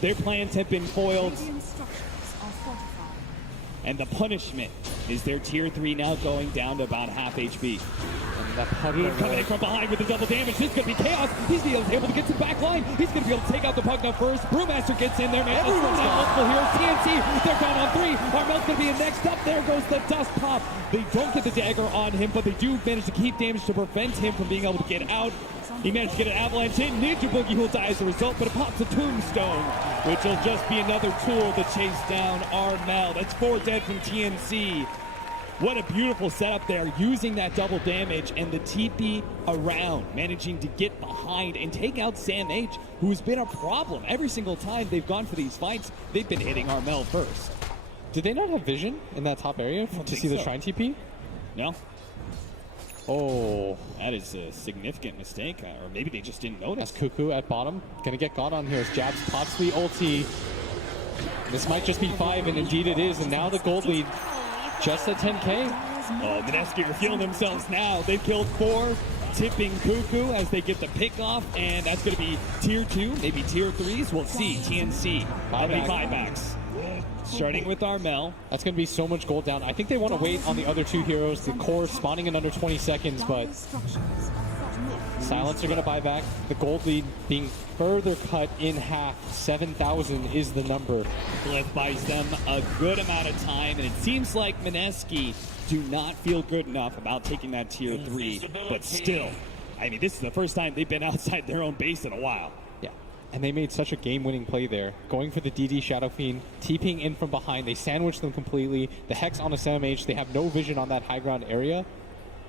Their plans have been foiled. And the punishment is their tier 3 now going down to about half HP. And that Pugna coming in from behind with the double damage. This is going to be chaos. He's able to get to the back line. He's going to be able to take out the Pugna first. Brewmaster gets in there. Everyone's got multiple heroes. TNC, they're down on 3. Armel's going to be in next up. There goes the dust pop. They don't get the dagger on him, but they do manage to keep damage to prevent him from being able to get out. He managed to get an avalanche in. Ninja Boogie will die as a result, but it pops a tombstone, which will just be another tool to chase down Armel. That's 4 dead from TNC. What a beautiful setup there, using that double damage and the TP around, managing to get behind and take out Sam H, who's been a problem. Every single time they've gone for these fights, they've been hitting Armel first. Did they not have vision in that top area to see the Shrine TP? No. Oh, that is a significant mistake, or maybe they just didn't notice. That's Cuckoo at bottom. Gonna get got on here as Jabs pops the ulti. This might just be 5, and indeed it is. And now the gold lead just at 10K. Oh, Mineski are feeling themselves now. They've killed 4, tipping Cuckoo as they get the pick off, and that's going to be tier 2, maybe tier 3s. We'll see. TNC, buybacks. Starting with Armel. That's going to be so much gold down. I think they want to wait on the other 2 heroes. The core spawning in under 20 seconds, but Silence are going to buy back. The gold lead being further cut in half. 7,000 is the number. Glyph buys them a good amount of time, and it seems like Mineski do not feel good enough about taking that tier 3, but still, I mean, this is the first time they've been outside their own base in a while. Yeah, and they made such a game-winning play there. Going for the DD Shadow Fiend, TPing in from behind. They sandwiched them completely. The Hex on a Sam H. They have no vision on that high ground area.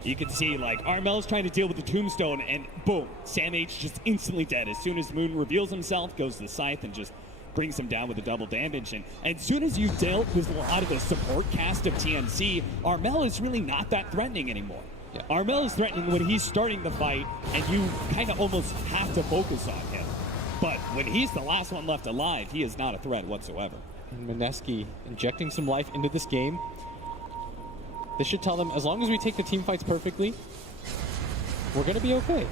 You can see, like, Armel's trying to deal with the Tombstone, and boom, Sam H just instantly dead. As soon as Moon reveals himself, goes to the Scythe and just brings him down with the double damage. And as soon as you dealt with a lot of the support cast of TNC, Armel is really not that threatening anymore. Yeah. Armel is threatening when he's starting the fight, and you kind of almost have to focus on him. But when he's the last one left alive, he is not a threat whatsoever. And Mineski injecting some life into this game. This should tell them, as long as we take the team fights perfectly, we're going to be okay.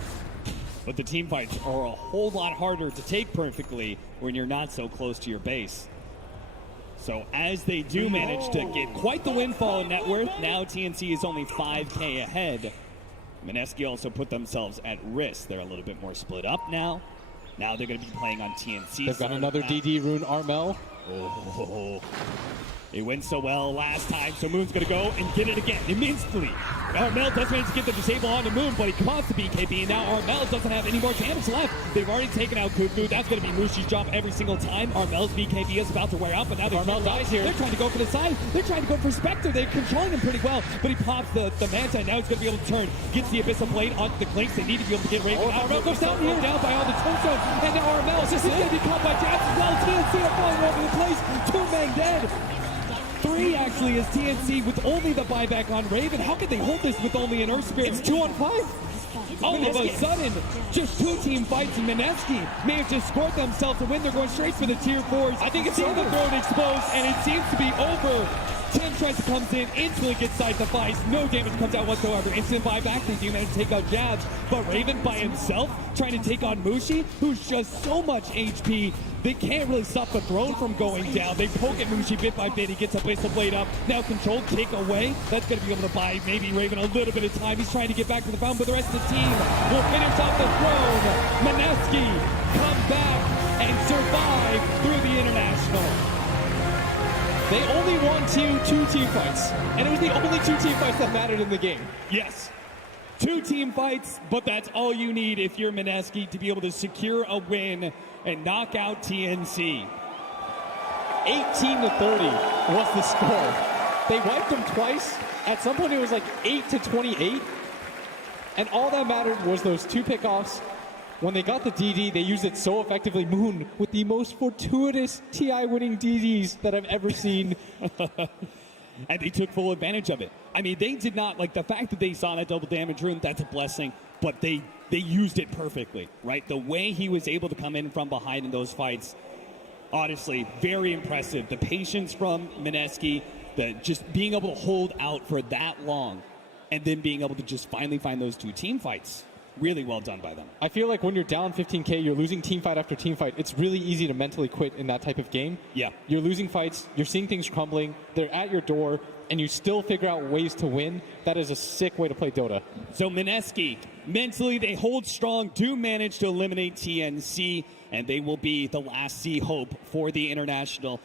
But the team fights are a whole lot harder to take perfectly when you're not so close to your base. So as they do manage to get quite the windfall in net worth, now TNC is only 5K ahead. Mineski also put themselves at risk. They're a little bit more split up now. Now they're going to be playing on TNC. They've got another DD rune, Armel. Oh, it went so well last time, so Moon's going to go and get it again immediately. Armel does manage to get the disable on the Moon, but he comes to BKB, and now Armel doesn't have any more damage left. They've already taken out Cuckoo. That's going to be Mushi's job every single time. Armel's BKB is about to wear out, but now Armel dies here. They're trying to go for the side. They're trying to go for Spectre. They're controlling him pretty well, but he pops the Manta, and now he's going to be able to turn. Gets the Abyssal Blade onto the Clinks. They need to be able to get Raven out. Armel goes down here, down by all the Tombstone, and now Armel is going to be caught by Jabs as well. TNC are falling over the place. 2 men dead. 3 actually is TNC with only the buyback on Raven. How could they hold this with only an Earth Spirit? It's 2 on 5. All of a sudden, just 2 team fights, and Mineski may have just scored themselves to win. They're going straight for the tier 4s. I think it's over. The throne exposed, and it seems to be over. Tim Trent comes in, instantly gets side the fight. No damage comes out whatsoever. Instant buyback. They do manage to take out Jabs, but Raven by himself trying to take on Mushi, who's just so much HP. They can't really stop the throne from going down. They poke at Mushi bit by bit. He gets a Abyssal Blade up. Now controlled, kick away. That's going to be able to buy maybe Raven a little bit of time. He's trying to get back to the fountain, but the rest of the team will finish off the throne. Mineski come back and survive through the International. They only won 2 team fights, and it was the only 2 team fights that mattered in the game. Yes. 2 team fights, but that's all you need if you're Mineski to be able to secure a win and knock out TNC. 18-30 was the score. They wiped them twice. At some point it was like 8-28. And all that mattered was those 2 pickoffs. When they got the DD, they used it so effectively. Moon with the most fortuitous TI winning DDs that I've ever seen. And they took full advantage of it. I mean, they did not, like, the fact that they saw that double damage rune, that's a blessing, but they used it perfectly, right? The way he was able to come in from behind in those fights, honestly, very impressive. The patience from Mineski, just being able to hold out for that long, and then being able to just finally find those 2 team fights. Really well done by them. I feel like when you're down 15K, you're losing team fight after team fight. It's really easy to mentally quit in that type of game. Yeah. You're losing fights, you're seeing things crumbling, they're at your door, and you still figure out ways to win. That is a sick way to play Dota. So Mineski, mentally they hold strong, do manage to eliminate TNC, and they will be the last C hope for the International.